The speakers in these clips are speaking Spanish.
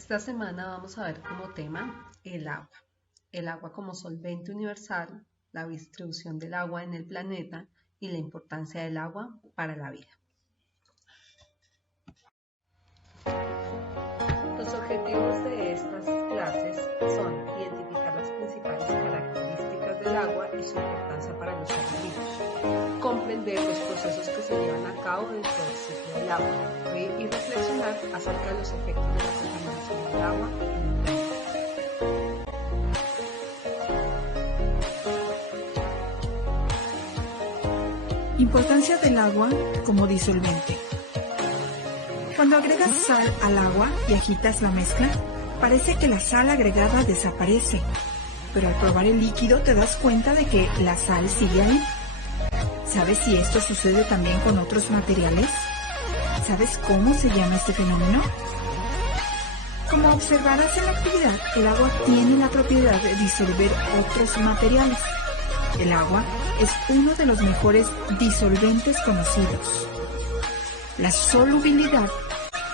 Esta semana vamos a ver como tema el agua como solvente universal, la distribución del agua en el planeta y la importancia del agua para la vida. Los objetivos de estas clases son identificar las principales características del agua y su importancia para los seres vivos, comprender los procesos que se llevan a cabo dentro del ciclo del agua y reflexionar acerca de los efectos de la contaminación del agua en el planeta. Importancia del agua como disolvente. Cuando agregas sal al agua y agitas la mezcla, parece que la sal agregada desaparece, pero al probar el líquido te das cuenta de que la sal sigue ahí. ¿Sabes si esto sucede también con otros materiales? ¿Sabes cómo se llama este fenómeno? Como observarás en la actividad, el agua tiene la propiedad de disolver otros materiales. El agua es uno de los mejores disolventes conocidos. La solubilidad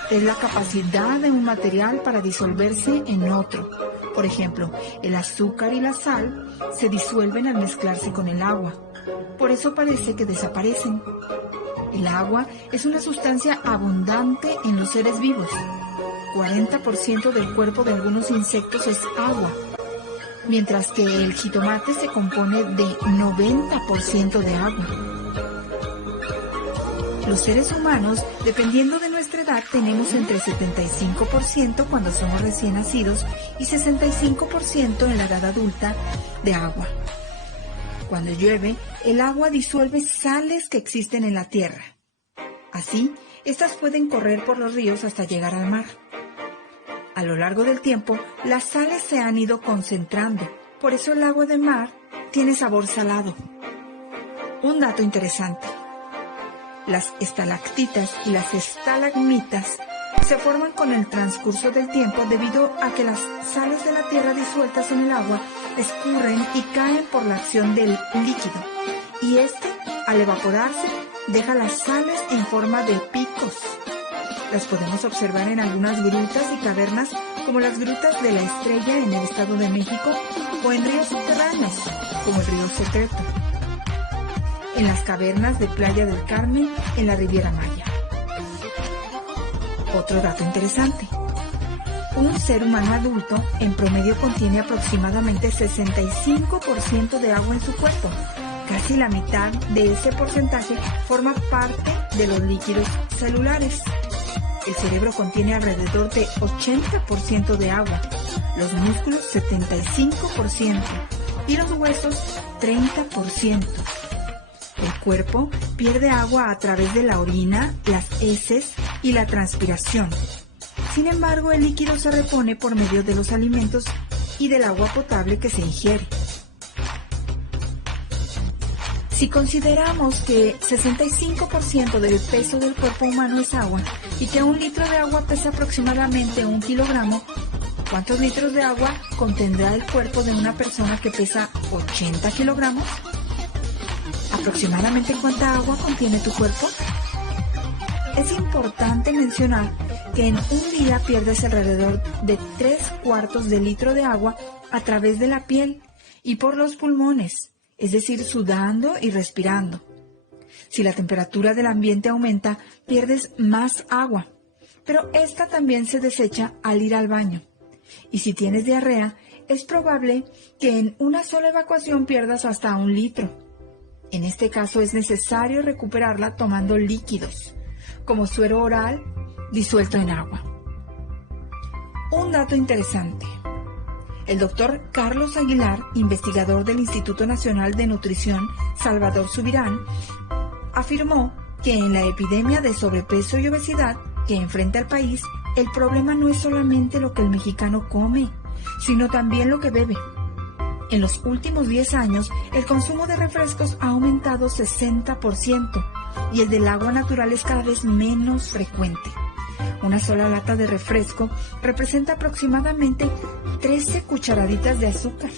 es la capacidad de un material para disolverse en otro. Por ejemplo, el azúcar y la sal se disuelven al mezclarse con el agua. Por eso parece que desaparecen. El agua es una sustancia abundante en los seres vivos. 40% del cuerpo de algunos insectos es agua, mientras que el jitomate se compone de 90% de agua. Los seres humanos, dependiendo de nuestra edad, tenemos entre 75% cuando somos recién nacidos y 65% en la edad adulta de agua. Cuando llueve, el agua disuelve sales que existen en la tierra. Así, estas pueden correr por los ríos hasta llegar al mar. A lo largo del tiempo, las sales se han ido concentrando, por eso el agua de mar tiene sabor salado. Un dato interesante: las estalactitas y las estalagmitas se forman con el transcurso del tiempo debido a que las sales de la tierra disueltas en el agua escurren y caen por la acción del líquido, y este, al evaporarse, deja las sales en forma de picos. Las podemos observar en algunas grutas y cavernas, como las grutas de la Estrella en el Estado de México, o en ríos subterráneos, como el río Secreto, en las cavernas de Playa del Carmen, en la Riviera Maya. Otro dato interesante: un ser humano adulto en promedio contiene aproximadamente 65% de agua en su cuerpo. Casi la mitad de ese porcentaje forma parte de los líquidos celulares. El cerebro contiene alrededor de 80% de agua, los músculos 75% y los huesos 30%. El cuerpo pierde agua a través de la orina, las heces y la transpiración. Sin embargo, el líquido se repone por medio de los alimentos y del agua potable que se ingiere. Si consideramos que 65% del peso del cuerpo humano es agua y que 1 litro de agua pesa aproximadamente 1 kilogramo, ¿cuántos litros de agua contendrá el cuerpo de una persona que pesa 80 kilogramos? ¿Aproximadamente cuánta agua contiene tu cuerpo? Es importante mencionar que en un día pierdes alrededor de 3/4 de litro de agua a través de la piel y por los pulmones, es decir, sudando y respirando. Si la temperatura del ambiente aumenta, pierdes más agua, pero esta también se desecha al ir al baño. Y si tienes diarrea, es probable que en una sola evacuación pierdas hasta 1 litro. En este caso es necesario recuperarla tomando líquidos, como suero oral disuelto en agua. Un dato interesante: el doctor Carlos Aguilar, investigador del Instituto Nacional de Nutrición Salvador Subirán, afirmó que en la epidemia de sobrepeso y obesidad que enfrenta el país, el problema no es solamente lo que el mexicano come, sino también lo que bebe. En los últimos 10 años, el consumo de refrescos ha aumentado 60% y el del agua natural es cada vez menos frecuente. Una sola lata de refresco representa aproximadamente 13 cucharaditas de azúcar.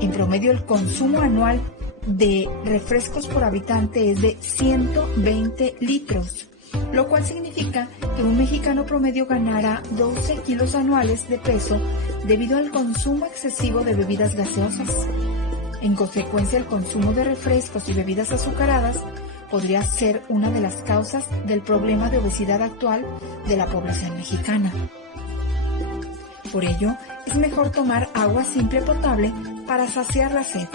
En promedio, el consumo anual de refrescos por habitante es de 120 litros lo cual significa que un mexicano promedio ganará 12 kilos anuales de peso debido al consumo excesivo de bebidas gaseosas. En consecuencia, el consumo de refrescos y bebidas azucaradas podría ser una de las causas del problema de obesidad actual de la población mexicana. Por ello, es mejor tomar agua simple potable para saciar la sed.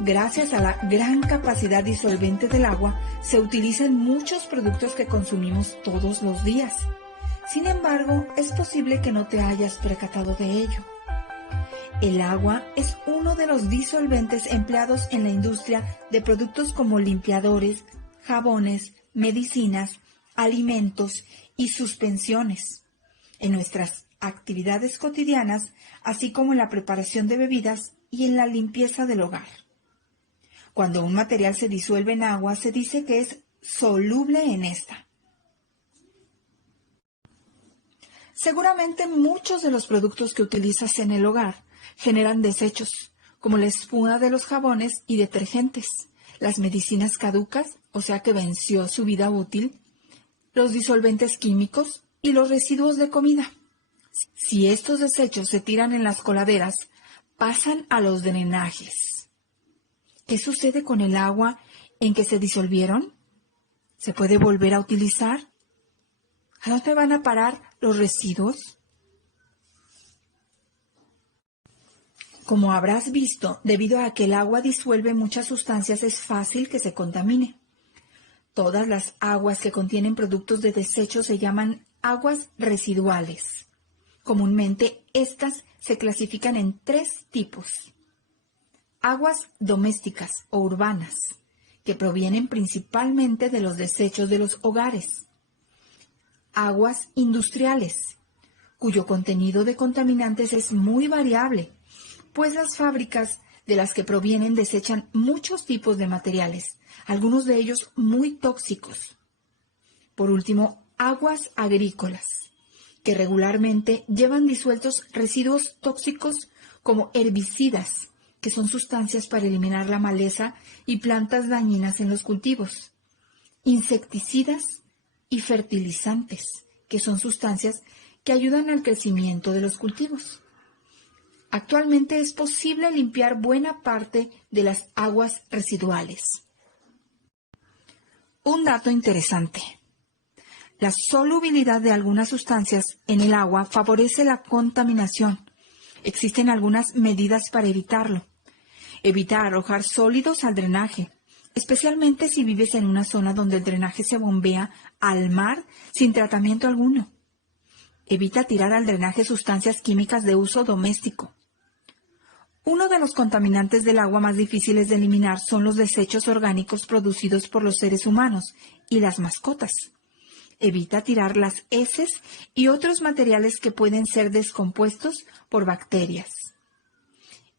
Gracias a la gran capacidad disolvente del agua, se utilizan muchos productos que consumimos todos los días. Sin embargo, es posible que no te hayas percatado de ello. El agua es uno de los disolventes empleados en la industria de productos como limpiadores, jabones, medicinas, alimentos y suspensiones. En nuestras actividades cotidianas, así como en la preparación de bebidas y en la limpieza del hogar. Cuando un material se disuelve en agua, se dice que es soluble en esta. Seguramente muchos de los productos que utilizas en el hogar generan desechos, como la espuma de los jabones y detergentes, las medicinas caducas, o sea que venció su vida útil, los disolventes químicos y los residuos de comida. Si estos desechos se tiran en las coladeras, pasan a los drenajes. ¿Qué sucede con el agua en que se disolvieron? ¿Se puede volver a utilizar? ¿A dónde van a parar los residuos? Como habrás visto, debido a que el agua disuelve muchas sustancias, es fácil que se contamine. Todas las aguas que contienen productos de desecho se llaman aguas residuales. Comúnmente, estas se clasifican en 3 tipos. Aguas domésticas o urbanas, que provienen principalmente de los desechos de los hogares. Aguas industriales, cuyo contenido de contaminantes es muy variable, pues las fábricas de las que provienen desechan muchos tipos de materiales, algunos de ellos muy tóxicos. Por último, aguas agrícolas, que regularmente llevan disueltos residuos tóxicos como herbicidas, que son sustancias para eliminar la maleza y plantas dañinas en los cultivos, insecticidas y fertilizantes, que son sustancias que ayudan al crecimiento de los cultivos. Actualmente es posible limpiar buena parte de las aguas residuales. Un dato interesante. La solubilidad de algunas sustancias en el agua favorece la contaminación. Existen algunas medidas para evitarlo. Evita arrojar sólidos al drenaje, especialmente si vives en una zona donde el drenaje se bombea al mar sin tratamiento alguno. Evita tirar al drenaje sustancias químicas de uso doméstico. Uno de los contaminantes del agua más difíciles de eliminar son los desechos orgánicos producidos por los seres humanos y las mascotas. Evita tirar las heces y otros materiales que pueden ser descompuestos por bacterias.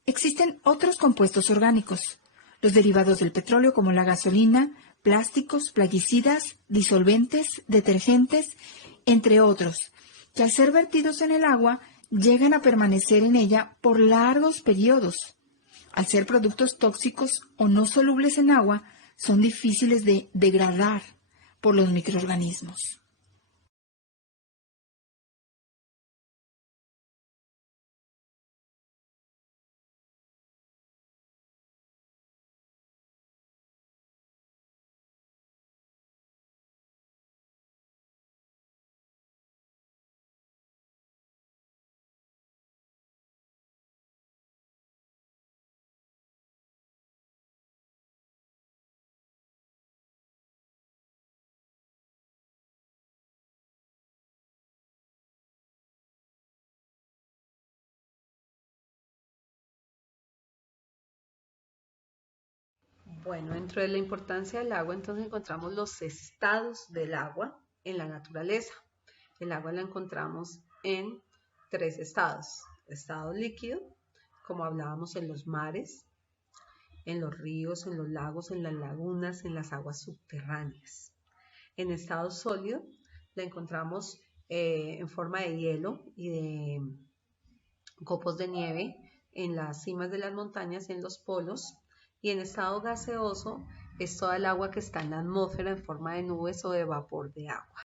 Existen otros compuestos orgánicos, los derivados del petróleo como la gasolina, plásticos, plaguicidas, disolventes, detergentes, entre otros, que al ser vertidos en el agua llegan a permanecer en ella por largos periodos. Al ser productos tóxicos o no solubles en agua, son difíciles de degradar por los microorganismos. Bueno, dentro de la importancia del agua, entonces encontramos los estados del agua en la naturaleza. El agua la encontramos en 3 estados. Estado líquido, como hablábamos en los mares, en los ríos, en los lagos, en las lagunas, en las aguas subterráneas. En estado sólido la encontramos en forma de hielo y de copos de nieve en las cimas de las montañas, en los polos, y en estado gaseoso es toda el agua que está en la atmósfera en forma de nubes o de vapor de agua.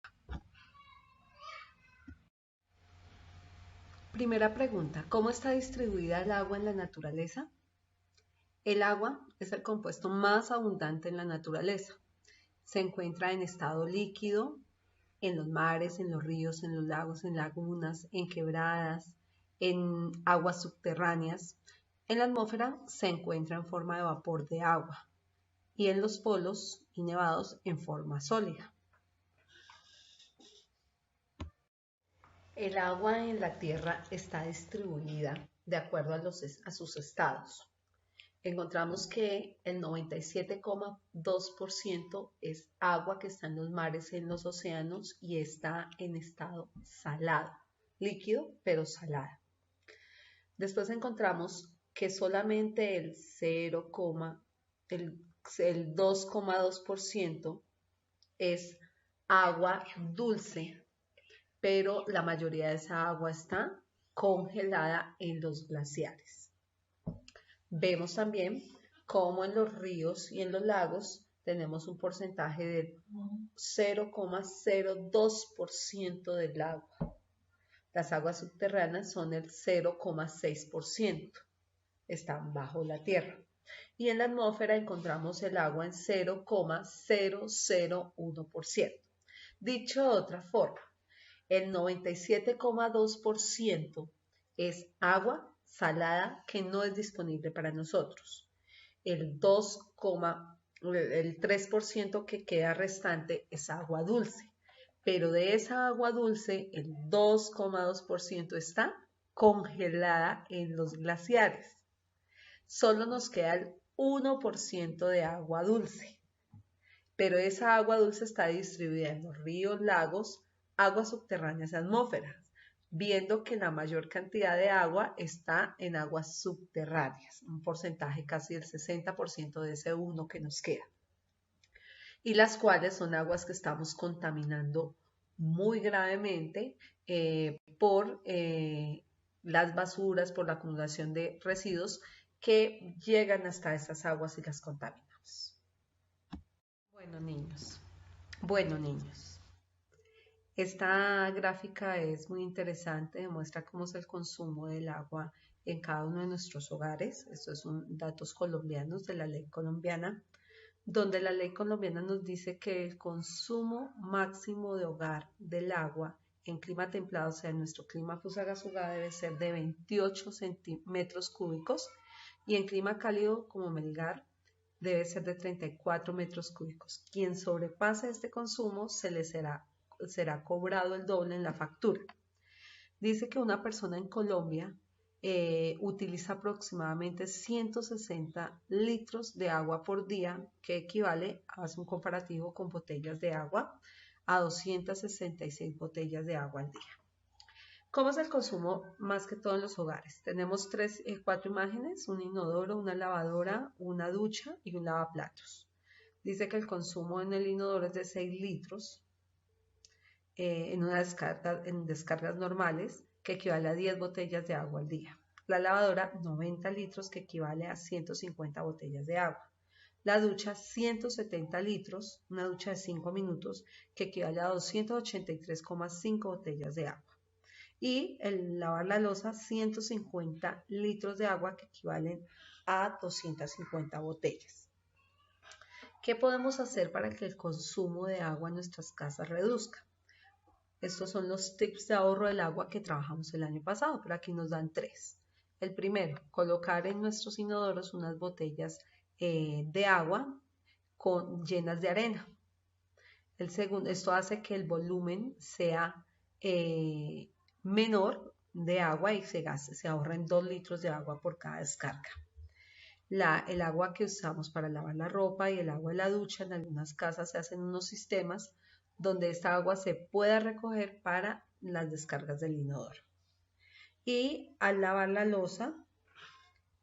Primera pregunta, ¿cómo está distribuida el agua en la naturaleza? El agua es el compuesto más abundante en la naturaleza. Se encuentra en estado líquido en los mares, en los ríos, en los lagos, en lagunas, en quebradas, en aguas subterráneas. En la atmósfera se encuentra en forma de vapor de agua y en los polos y nevados en forma sólida. El agua en la Tierra está distribuida de acuerdo a sus estados. Encontramos que el 97,2% es agua que está en los mares, en los océanos y está en estado salado, líquido pero salado. Después encontramos que solamente el 2,2% es agua dulce, pero la mayoría de esa agua está congelada en los glaciares. Vemos también cómo en los ríos y en los lagos tenemos un porcentaje del 0,02% del agua. Las aguas subterráneas son el 0,6%, están bajo la tierra. Y en la atmósfera encontramos el agua en 0,001%. Dicho de otra forma, el 97,2% es agua salada que no es disponible para nosotros. El 3% que queda restante es agua dulce, pero de esa agua dulce el 2,2% está congelada en los glaciares. Solo nos queda el 1% de agua dulce, pero esa agua dulce está distribuida en los ríos, lagos, aguas subterráneas y atmósferas, viendo que la mayor cantidad de agua está en aguas subterráneas, un porcentaje casi del 60% de ese 1 que nos queda, y las cuales son aguas que estamos contaminando muy gravemente por las basuras, por la acumulación de residuos que llegan hasta esas aguas y las contaminamos. Bueno, niños. Esta gráfica es muy interesante, demuestra cómo es el consumo del agua en cada uno de nuestros hogares. Estos son datos colombianos de la ley colombiana, donde la ley colombiana nos dice que el consumo máximo de hogar del agua en clima templado, o sea, en nuestro clima Fusagasugá, debe ser de 28 centímetros cúbicos y en clima cálido como Melgar debe ser de 34 metros cúbicos. Quien sobrepase este consumo será cobrado el doble en la factura. Dice que una persona en Colombia utiliza aproximadamente 160 litros de agua por día, que equivale, hace un comparativo con botellas de agua, a 266 botellas de agua al día. ¿Cómo es el consumo más que todo en los hogares? Tenemos 4 imágenes, un inodoro, una lavadora, una ducha y un lavaplatos. Dice que el consumo en el inodoro es de 6 litros, en descargas normales, que equivale a 10 botellas de agua al día. La lavadora, 90 litros, que equivale a 150 botellas de agua. La ducha, 170 litros, una ducha de 5 minutos, que equivale a 283,5 botellas de agua. Y el lavar la loza, 150 litros de agua, que equivalen a 250 botellas. ¿Qué podemos hacer para que el consumo de agua en nuestras casas reduzca? Estos son los tips de ahorro del agua que trabajamos el año pasado, pero aquí nos dan 3. El primero, colocar en nuestros inodoros unas botellas de agua llenas de arena. El segundo, esto hace que el volumen sea menor de agua y se ahorren 2 litros de agua por cada descarga. El agua que usamos para lavar la ropa y el agua de la ducha, en algunas casas se hacen unos sistemas donde esta agua se pueda recoger para las descargas del inodoro. Y al lavar la loza,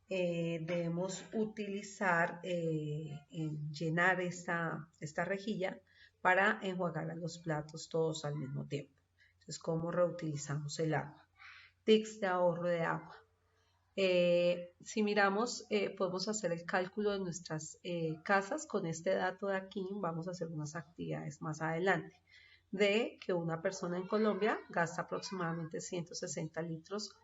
debemos utilizar, llenar esta rejilla para enjuagar a los platos todos al mismo tiempo. Entonces, ¿cómo reutilizamos el agua? Tips de ahorro de agua. Si miramos, podemos hacer el cálculo de nuestras casas. Con este dato de aquí vamos a hacer unas actividades más adelante, de que una persona en Colombia gasta aproximadamente 160 litros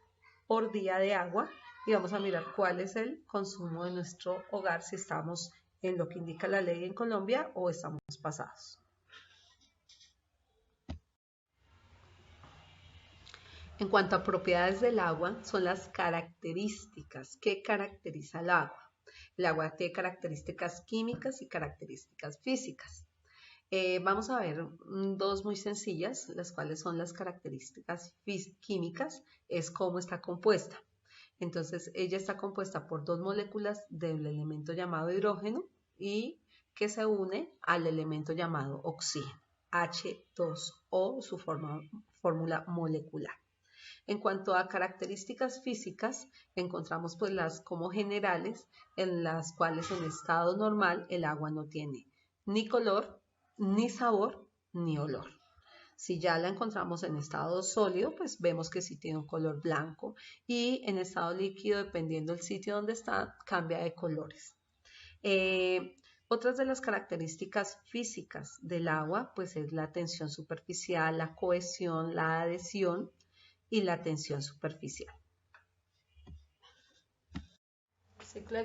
por día de agua, y vamos a mirar cuál es el consumo de nuestro hogar, si estamos en lo que indica la ley en Colombia o estamos pasados. En cuanto a propiedades del agua, son las características que caracteriza el agua. El agua tiene características químicas y características físicas. Vamos a ver dos muy sencillas, las cuales son las características químicas, es cómo está compuesta. Entonces, ella está compuesta por dos moléculas del elemento llamado hidrógeno y que se une al elemento llamado oxígeno, H2O, su fórmula molecular. En cuanto a características físicas, encontramos pues las como generales, en las cuales en estado normal el agua no tiene ni color, ni sabor, ni olor. Si ya la encontramos en estado sólido, pues vemos que sí tiene un color blanco, y en estado líquido, dependiendo del sitio donde está, cambia de colores. Otras de las características físicas del agua pues es la tensión superficial, la cohesión, la adhesión y la tensión superficial. El ciclo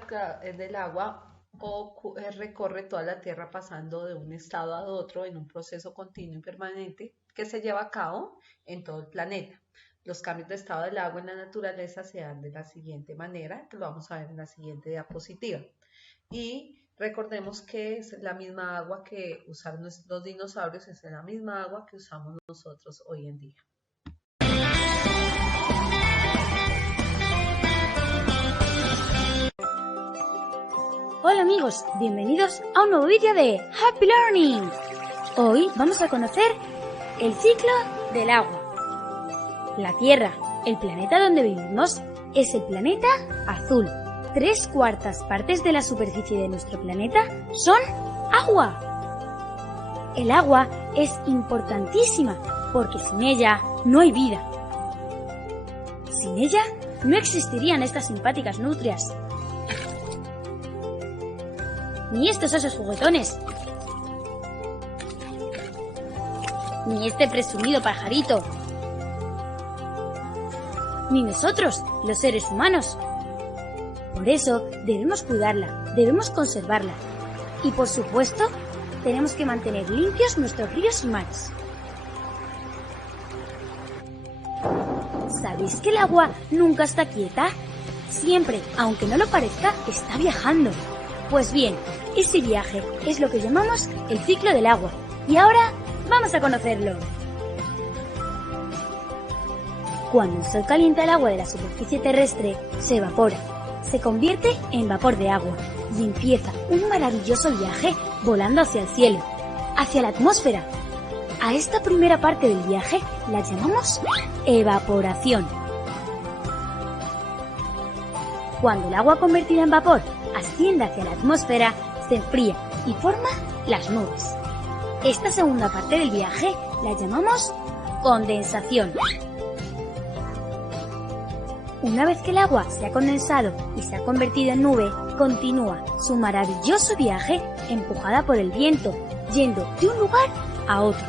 del agua recorre toda la Tierra, pasando de un estado a otro en un proceso continuo y permanente que se lleva a cabo en todo el planeta. Los cambios de estado del agua en la naturaleza se dan de la siguiente manera, que lo vamos a ver en la siguiente diapositiva. Y recordemos que es la misma agua que usaron los dinosaurios, es la misma agua que usamos nosotros hoy en día. Hola amigos, bienvenidos a un nuevo vídeo de Happy Learning. Hoy vamos a conocer el ciclo del agua. La Tierra, el planeta donde vivimos, es el planeta azul. 3/4 partes de la superficie de nuestro planeta son agua. El agua es importantísima porque sin ella no hay vida. Sin ella no existirían estas simpáticas nutrias, ni estos osos juguetones, ni este presumido pajarito, ni nosotros, los seres humanos. Por eso debemos cuidarla, debemos conservarla y, por supuesto, tenemos que mantener limpios nuestros ríos y mares. ¿Sabéis que el agua nunca está quieta? Siempre, aunque no lo parezca, está viajando. Pues bien, ese viaje es lo que llamamos el ciclo del agua. Y ahora vamos a conocerlo. Cuando el sol calienta el agua de la superficie terrestre, se evapora, se convierte en vapor de agua y empieza un maravilloso viaje volando hacia el cielo, hacia la atmósfera. A esta primera parte del viaje la llamamos evaporación. Cuando el agua convertida en vapor asciende hacia la atmósfera, se enfría y forma las nubes. Esta segunda parte del viaje la llamamos condensación. Una vez que el agua se ha condensado y se ha convertido en nube, continúa su maravilloso viaje empujada por el viento, yendo de un lugar a otro.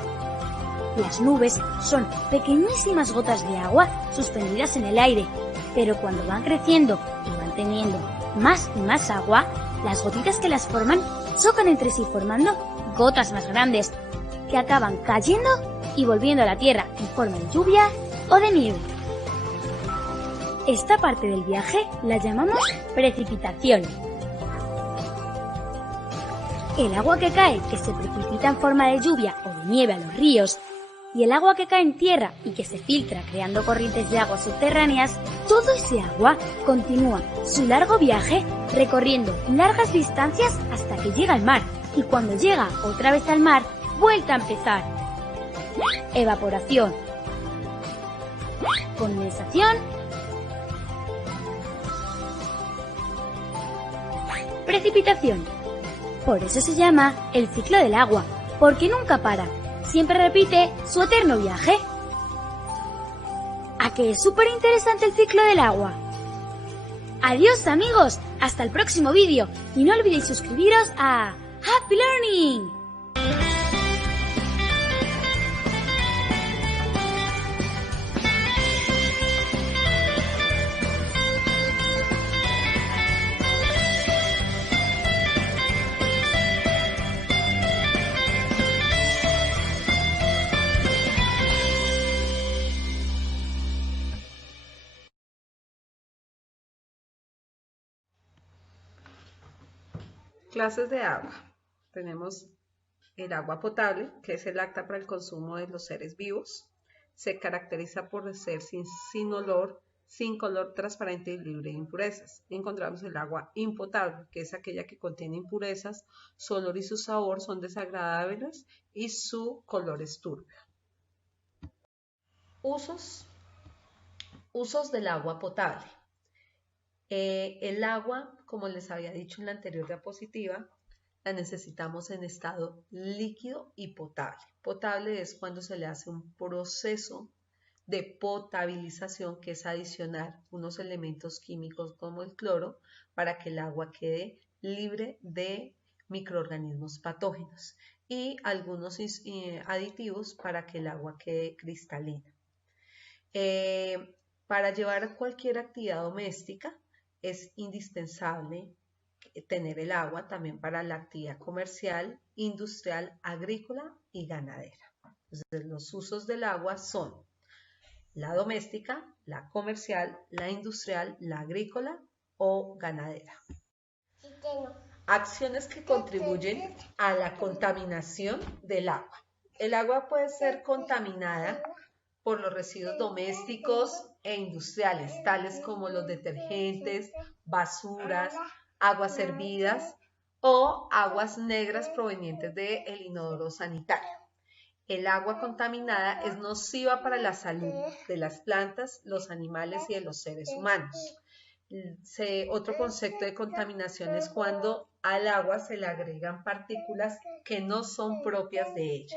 Las nubes son pequeñísimas gotas de agua suspendidas en el aire, pero cuando van creciendo y van teniendo más y más agua, las gotitas que las forman chocan entre sí formando gotas más grandes, que acaban cayendo y volviendo a la tierra en forma de lluvia o de nieve. Esta parte del viaje la llamamos precipitación. El agua que cae, que se precipita en forma de lluvia o de nieve a los ríos, y el agua que cae en tierra y que se filtra creando corrientes de agua subterráneas, todo ese agua continúa su largo viaje recorriendo largas distancias hasta que llega al mar, y cuando llega otra vez al mar, vuelve a empezar. Evaporación, condensación, precipitación. Por eso se llama el ciclo del agua, porque nunca para. Siempre repite su eterno viaje. ¿A qué es súper interesante el ciclo del agua? Adiós amigos, hasta el próximo vídeo y no olvidéis suscribiros a Happy Learning. Clases de agua. Tenemos el agua potable, que es el apta para el consumo de los seres vivos. Se caracteriza por ser sin olor, sin color, transparente y libre de impurezas. Encontramos el agua impotable, que es aquella que contiene impurezas, su olor y su sabor son desagradables y su color es turbio. Usos del agua potable. El agua, como les había dicho en la anterior diapositiva, la necesitamos en estado líquido y potable. Potable es cuando se le hace un proceso de potabilización, que es adicionar unos elementos químicos como el cloro para que el agua quede libre de microorganismos patógenos y algunos aditivos para que el agua quede cristalina. Para llevar cualquier actividad doméstica es indispensable tener el agua también para la actividad comercial, industrial, agrícola y ganadera. Entonces, los usos del agua son la doméstica, la comercial, la industrial, la agrícola o ganadera. Acciones que contribuyen a la contaminación del agua. El agua puede ser contaminada por los residuos domésticos e industriales, tales como los detergentes, basuras, aguas hervidas o aguas negras provenientes del inodoro sanitario. El agua contaminada es nociva para la salud de las plantas, los animales y de los seres humanos. Otro concepto de contaminación es cuando al agua se le agregan partículas que no son propias de ella.